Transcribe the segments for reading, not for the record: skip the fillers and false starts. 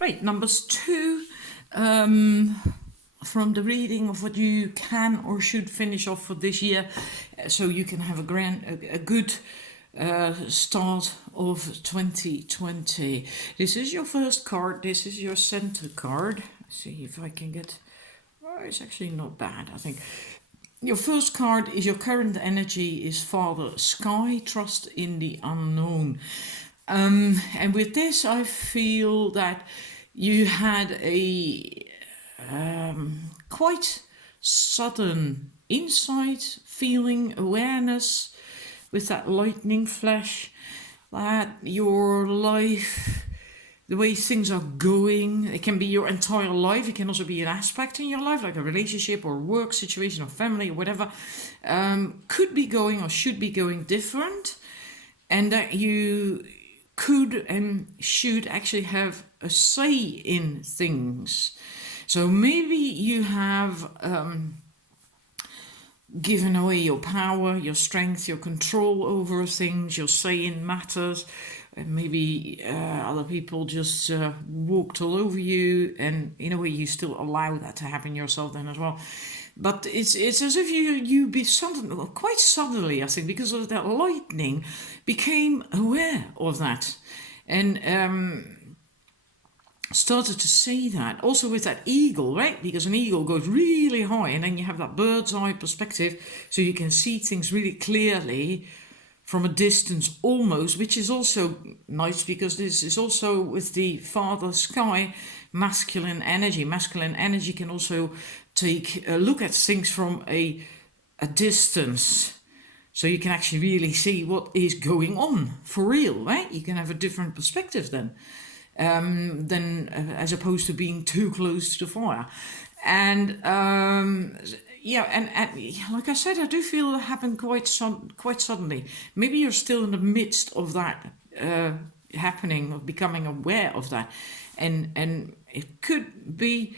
Right, numbers 2. From the reading of what you can or should finish off for this year, so you can have a good start of 2020. This is your first card. This is your center card. Let's see if I can get. Oh, it's actually not bad, I think. Your first card is your current energy is Father Sky, trust in the unknown. And with this, I feel that you had a quite sudden insight, feeling, awareness with that lightning flash that your life, the way things are going, it can be your entire life, it can also be an aspect in your life, like a relationship or work situation or family or whatever, could be going or should be going different, and that you could and should actually have a say in things. So maybe you have given away your power, your strength, your control over things, your say in matters. And maybe other people just walked all over you, and in a way you still allow that to happen yourself then as well. But it's as if you be quite suddenly, I think, because of that lightning, became aware of that, and started to see that. Also with that eagle, right? Because an eagle goes really high, and then you have that bird's eye perspective, so you can see things really clearly from a distance almost, which is also nice because this is also with the Father Sky, masculine energy. Masculine energy can also take a look at things from a distance. So you can actually really see what is going on for real, right? You can have a different perspective then, as opposed to being too close to the fire. And and like I said, I do feel it happened quite suddenly. Maybe you're still in the midst of that happening, of becoming aware of that, and it could be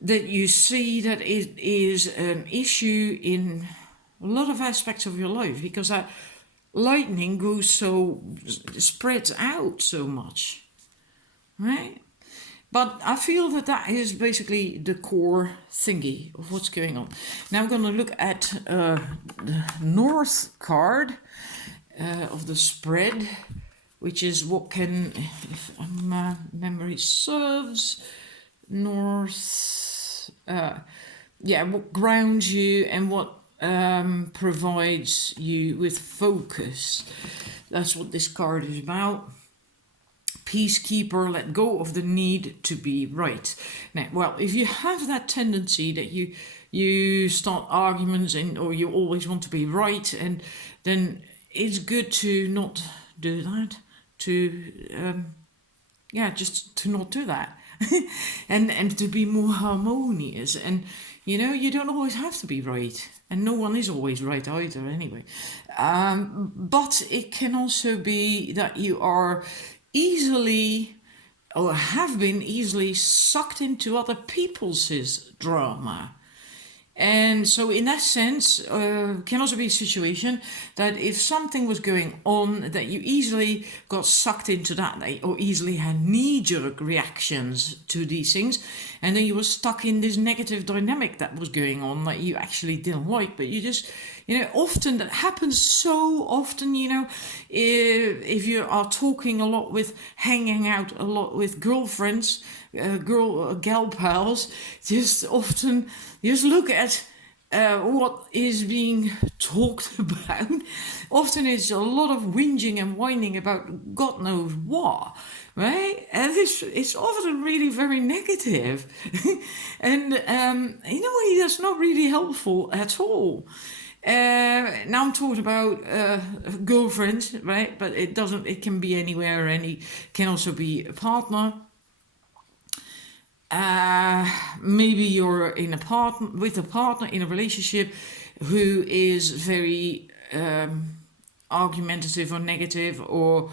that you see that it is an issue in a lot of aspects of your life, because that lightning spreads out so much, right? But I feel that is basically the core thingy of what's going on. Now I'm going to look at the North card of the spread, which is what can, if my memory serves, North, what grounds you and what provides you with focus. That's what this card is about. Peacekeeper, let go of the need to be right. Now, well, if you have that tendency that you start arguments or you always want to be right, and then it's good to not do that. Just to not do that, and to be more harmonious. And you don't always have to be right, and no one is always right either anyway. But it can also be that you are easily, or have been easily, sucked into other people's drama. And so in that sense, can also be a situation that if something was going on, that you easily got sucked into that, or easily had knee-jerk reactions to these things, and then you were stuck in this negative dynamic that was going on that you actually didn't like, but you just, often that happens so often, if you are talking a lot with, hanging out a lot with girlfriends, gal pals, just look at what is being talked about. Often it's a lot of whinging and whining about God knows what, right? And it's often really very negative. And in a way that's not really helpful at all. Now I'm talking about girlfriends, right? But it can be anywhere, can also be a partner. Maybe you're with a partner in a relationship who is very argumentative or negative, or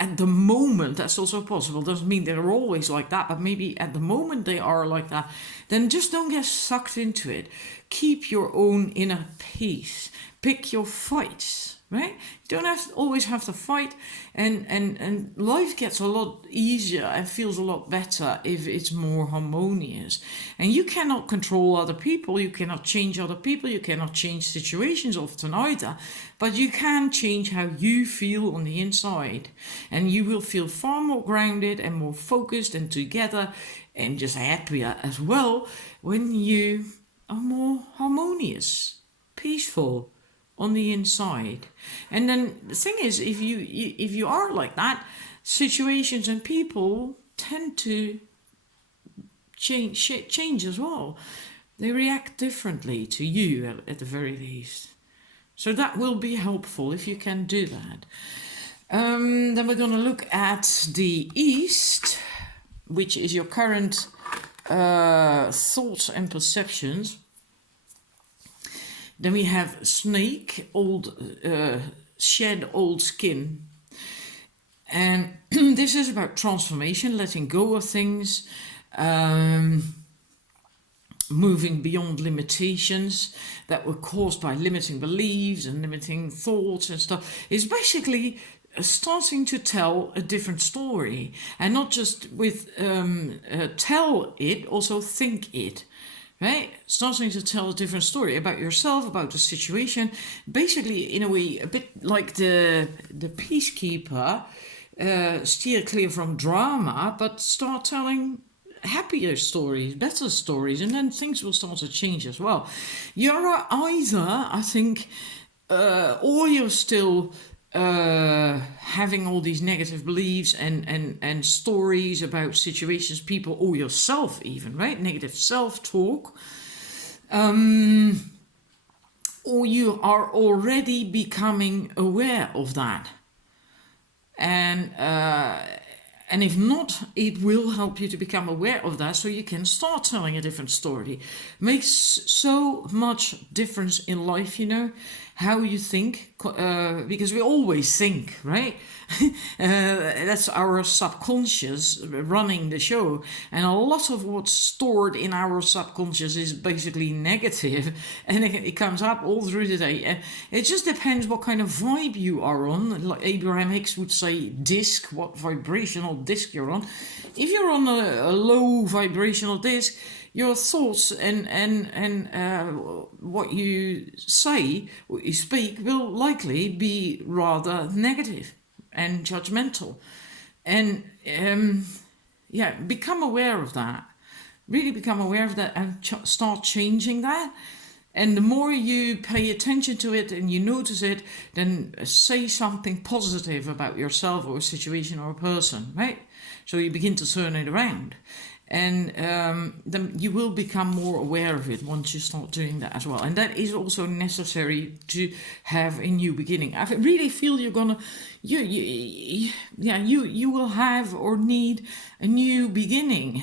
at the moment, that's also possible. Doesn't mean they're always like that, but maybe at the moment they are like that. Then just don't get sucked into it. Keep your own inner peace. Pick your fights, right? You don't always have to fight, and life gets a lot easier and feels a lot better if it's more harmonious. And you cannot control other people, you cannot change other people, you cannot change situations often either, but you can change how you feel on the inside, and you will feel far more grounded and more focused and together and just happier as well when you are more harmonious, peaceful on the inside. And then the thing is, if you are like that, situations and people tend to change as well. They react differently to you at the very least. So that will be helpful if you can do that. Then we're going to look at the East, which is your current thoughts and perceptions. Then we have snake, shed old skin. And this is about transformation, letting go of things, moving beyond limitations that were caused by limiting beliefs and limiting thoughts and stuff. It's basically starting to tell a different story, and not just with tell it, also think it. Right? Starting to tell a different story about yourself, about the situation. Basically, in a way, a bit like the peacekeeper, steer clear from drama, but start telling happier stories, better stories, and then things will start to change as well. You're either, I think, or you're still having all these negative beliefs and stories about situations, people, or yourself even, right? Negative self-talk. Or you are already becoming aware of that. And if not, it will help you to become aware of that so you can start telling a different story. Makes so much difference in life, you know, how you think, because we always think, right? That's our subconscious running the show, and a lot of what's stored in our subconscious is basically negative, and it comes up all through the day. And it just depends what kind of vibe you are on. Like Abraham Hicks would say, disc, what vibrational disc you're on. If you're on a low vibrational disc, your thoughts and what you say, what you speak, will likely be rather negative and judgmental. And become aware of that. Really become aware of that and start changing that. And the more you pay attention to it and you notice it, then say something positive about yourself or a situation or a person, right? So you begin to turn it around. And then you will become more aware of it once you start doing that as well. And that is also necessary to have a new beginning. I really feel you're gonna, you will have or need a new beginning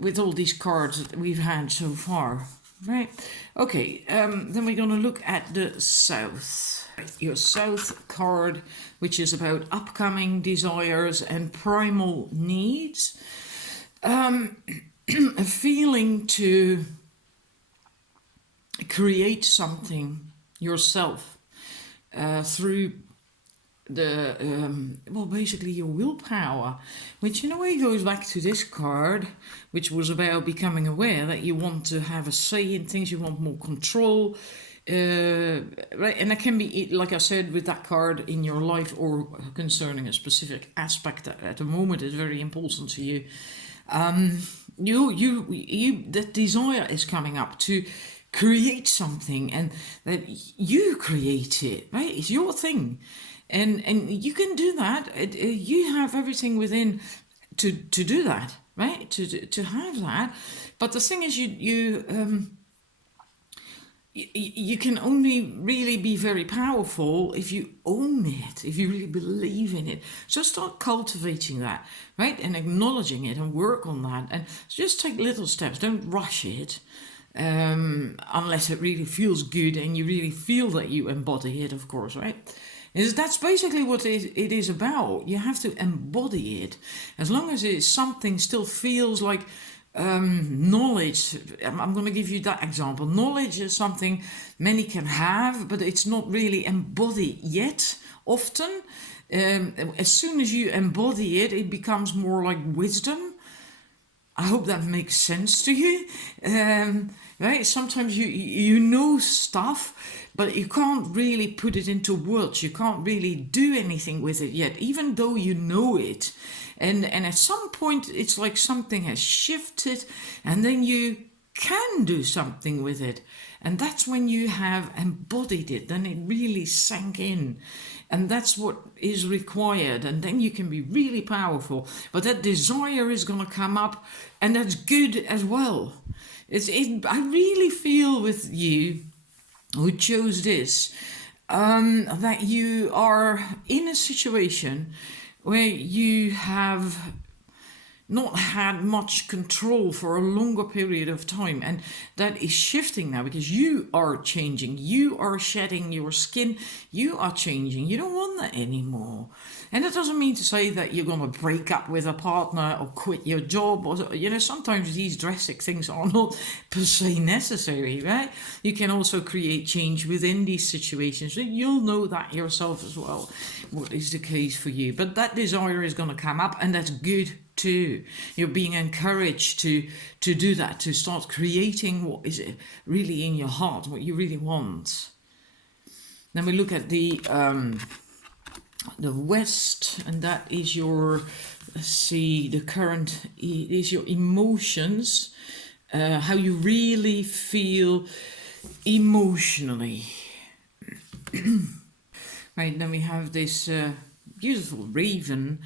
with all these cards that we've had so far, right? Okay, then we're gonna look at the South. Your South card, which is about upcoming desires and primal needs. A feeling to create something yourself through the basically your willpower, which in a way goes back to this card, which was about becoming aware that you want to have a say in things, you want more control, right? And that can be, like I said, with that card in your life or concerning a specific aspect that at the moment is very important to you. That desire is coming up to create something, and that you create it, right? It's your thing, and you can do that. You have everything within to do that, right? To have that. But the thing is, you can only really be very powerful if you own it, if you really believe in it. So start cultivating that, right? And acknowledging it and work on that. And just take little steps. Don't rush it unless it really feels good and you really feel that you embody it, of course, right? That's basically what it is about. You have to embody it. As long as something still feels like knowledge. I'm going to give you that example. Knowledge is something many can have, but it's not really embodied yet. Often, as soon as you embody it, it becomes more like wisdom. I hope that makes sense to you. Right? Sometimes you know stuff, but you can't really put it into words. You can't really do anything with it yet, even though you know it. And at some point, it's like something has shifted, and then you can do something with it. And that's when you have embodied it, then it really sank in. And that's what is required. And then you can be really powerful. But that desire is going to come up, and that's good as well. I really feel with you who chose this, that you are in a situation where you have not had much control for a longer period of time, and that is shifting now because you are changing, you are shedding your skin, you are changing, you don't want that anymore. And that doesn't mean to say that you're going to break up with a partner or quit your job, or sometimes these drastic things are not per se necessary, right? You can also create change within these situations. So you'll know that yourself as well, what is the case for you. But that desire is going to come up, and that's good too. You're being encouraged to do that, to start creating what is really in your heart, what you really want. Then we look at the West, and that is your, let's see, the current is your emotions, how you really feel emotionally. Right, then we have this beautiful raven.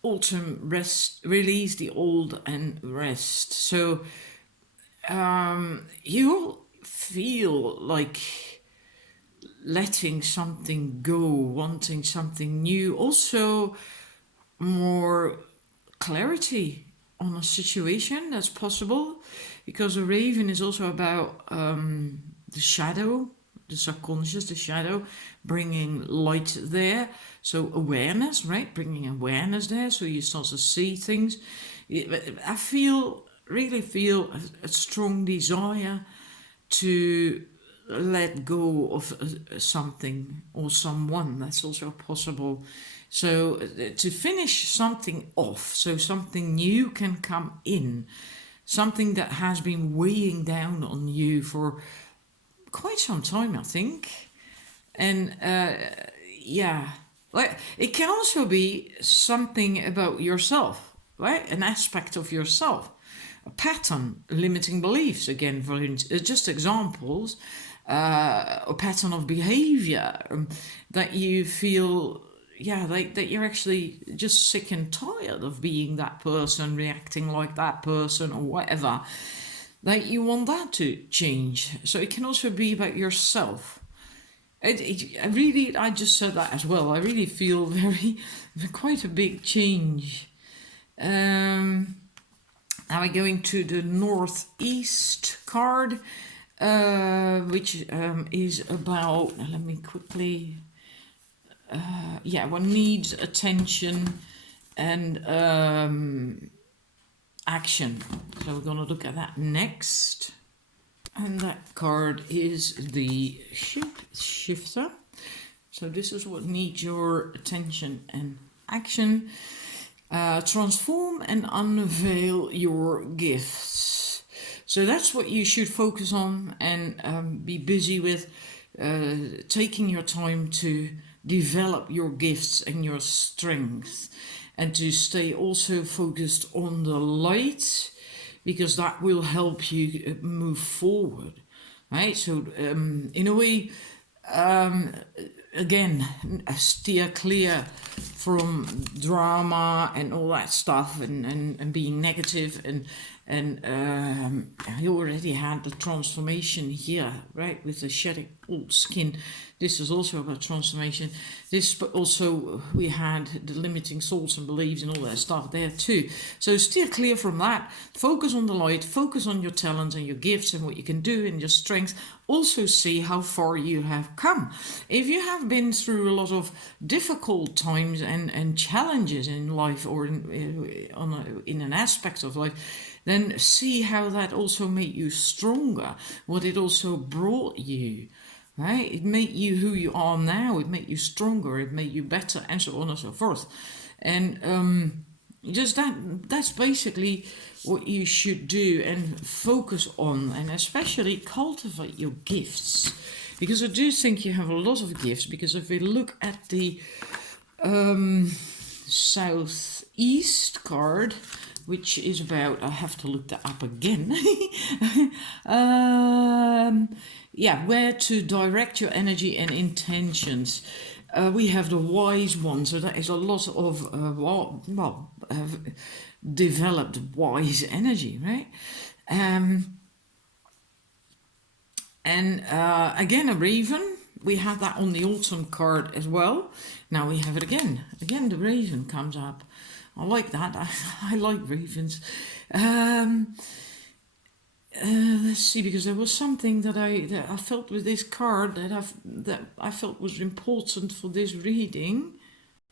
Autumn rest, release the old and rest. So you'll feel like letting something go, wanting something new. Also more clarity on a situation that's possible, because a raven is also about the shadow, the subconscious, the shadow, bringing light there. So awareness, right? Bringing awareness there, so you start to see things. I really feel a strong desire to let go of something or someone. That's also possible. So to finish something off, so something new can come in, something that has been weighing down on you for quite some time, I think. And yeah, like it can also be something about yourself, right? An aspect of yourself, a pattern, limiting beliefs. Again, for just examples, a pattern of behavior that you feel, like that you're actually just sick and tired of being that person, reacting like that person, or whatever. That you want that to change. So it can also be about yourself. I just said that as well. I really feel quite a big change. Now we're going to the Northeast card, which is about, let me quickly, one needs attention and action. So we're going to look at that next. And that card is the shifter. So this is what needs your attention and action. Transform and unveil your gifts. So that's what you should focus on and be busy with, taking your time to develop your gifts and your strengths, and to stay also focused on the light, because that will help you move forward, right? So in a way, again, steer clear from drama and all that stuff, and being negative, and I already had the transformation here, right, with the shedding old skin. This is also about transformation. This also, we had the limiting thoughts and beliefs and all that stuff there too. So steer clear from that. Focus on the light. Focus on your talents and your gifts and what you can do and your strengths. Also see how far you have come. If you have have been through a lot of difficult times and challenges in life, or in an aspect of life, then see how that also made you stronger, what it also brought you. Right? It made you who you are now, it made you stronger, it made you better, and so on and so forth. And just that's basically what you should do and focus on, and especially cultivate your gifts, because I do think you have a lot of gifts. Because if we look at the southeast card, which is about, I have to look that up again. Yeah, where to direct your energy and intentions. We have the wise one, so that is a lot of developed wise energy, right? And again, a raven. We had that on the autumn card as well. Now we have it again. Again, the raven comes up. I like that. I like ravens. Let's see, because there was something that I felt with this card that I felt was important for this reading.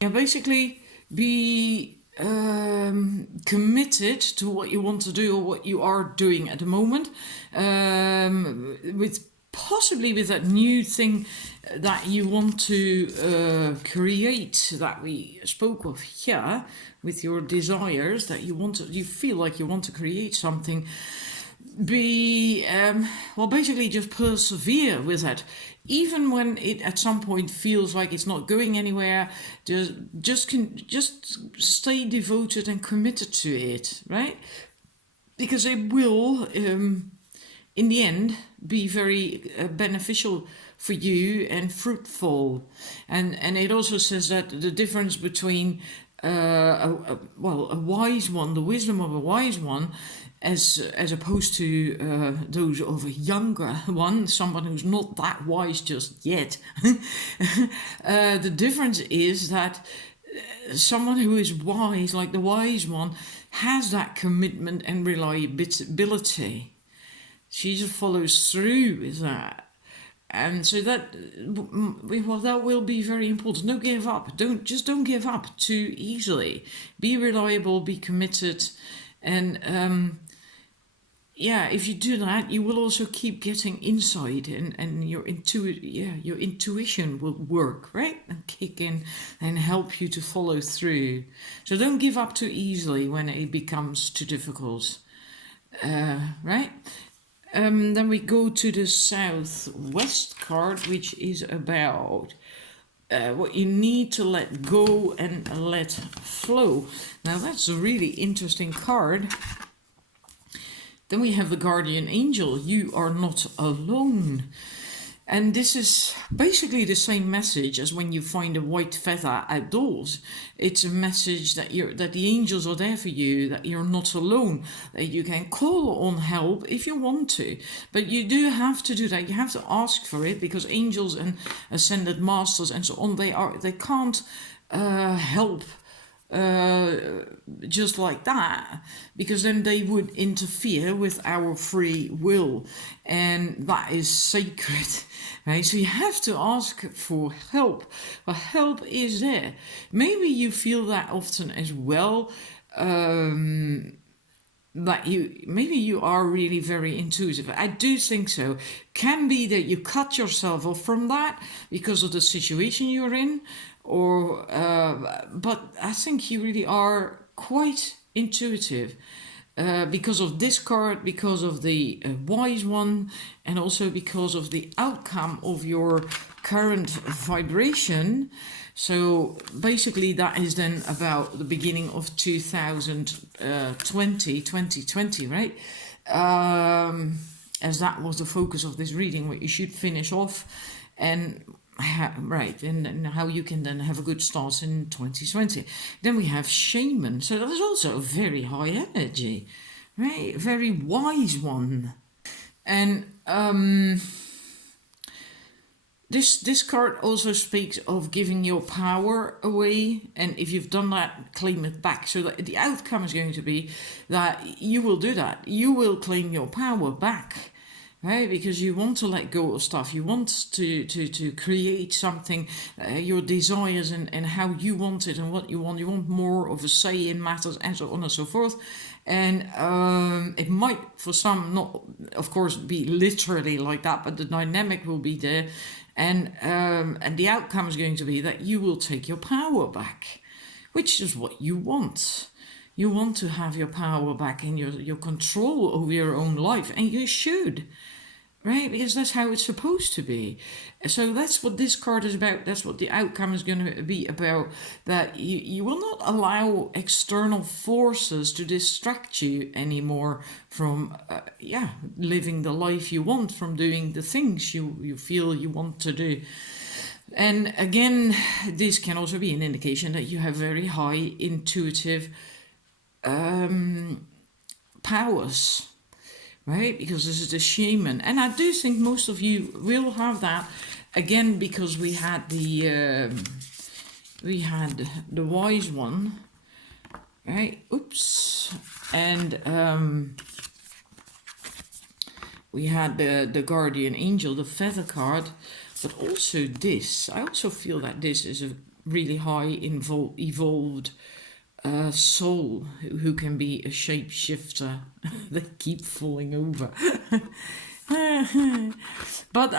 Yeah, basically be committed to what you want to do or what you are doing at the moment, with possibly with that new thing that you want to create, that we spoke of here, with your desires that you feel like you want to create something. Basically just persevere with that, even when it at some point feels like it's not going anywhere. Just stay devoted and committed to it, right? Because it will in the end be very beneficial for you and fruitful. And it also says that the difference between a wise one, the wisdom of a wise one, as opposed to those of a younger one, someone who's not that wise just yet. The difference is that someone who is wise, like the wise one, has that commitment and reliability. She just follows through with that. And so that will be very important. Don't give up. Don't give up too easily. Be reliable, be committed, and if you do that, you will also keep getting insight, and your intuition will work, right, and kick in and help you to follow through. So don't give up too easily when it becomes too difficult, right? Then we go to the southwest card, which is about what you need to let go and let flow. Now that's a really interesting card. Then we have the guardian angel. You are not alone. And this is basically the same message as when you find a white feather outdoors. It's a message that the angels are there for you, that you're not alone, that you can call on help if you want to. But you do have to do that. You have to ask for it, because angels and ascended masters and so on, they can't help just like that, because then they would interfere with our free will, and that is sacred, right? So you have to ask for help. But help is there. Maybe you feel that often as well, that you are really very intuitive. I do think so. Can be that you cut yourself off from that because of the situation you're in, but I think you really are quite intuitive, because of this card, because of the wise one, and also because of the outcome of your current vibration. So basically that is then about the beginning of 2020, right? As that was the focus of this reading, what you should finish off, and and how you can then have a good start in 2020. Then we have shaman. So that is also a very high energy, right? Very wise one. And this card also speaks of giving your power away, and if you've done that, claim it back. So that the outcome is going to be that you will do that. You will claim your power back. right? Because you want to let go of stuff. You want to create something, your desires and how you want it and what you want. You want more of a say in matters and so on and so forth. And it might, for some, not, of course, be literally like that, but the dynamic will be there. And the outcome is going to be that you will take your power back, which is what you want. You want to have your power back and your control over your own life, and you should, right? Because that's how it's supposed to be. So that's what this card is about. That's what the outcome is going to be about. That you will not allow external forces to distract you anymore from, living the life you want, from doing the things you feel you want to do. And again, this can also be an indication that you have very high intuitive powers, right? Because this is the shaman, and I do think most of you will have that. Again, because we had the wise one, right? Oops, and we had the guardian angel, the feather card, but also this. I also feel that this is a really high evolved soul who can be a shapeshifter. They keep falling over. But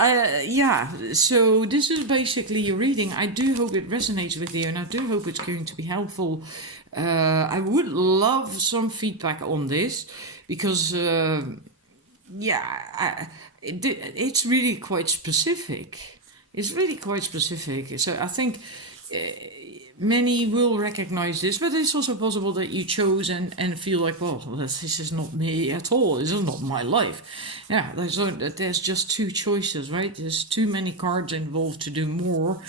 so this is basically your reading. I do hope it resonates with you, and I do hope it's going to be helpful. I would love some feedback on this, because it's really quite specific. It's really quite specific. So I think many will recognize this, but it's also possible that you chose and feel like, well, this is not me at all. This is not my life. Yeah, there's just two choices, right? There's too many cards involved to do more.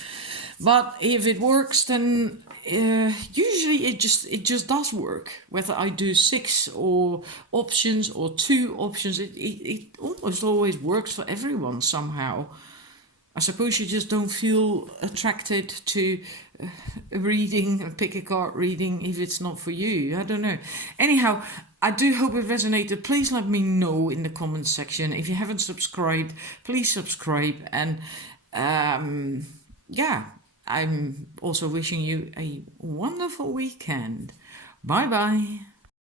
But if it works, then usually it just does work. Whether I do 6 or options or 2 options, it almost always works for everyone somehow. I suppose you just don't feel attracted to a reading, a pick a card reading, if it's not for you. I don't know. Anyhow, I do hope it resonated. Please let me know in the comments section. If you haven't subscribed, please subscribe. And I'm also wishing you a wonderful weekend. Bye bye.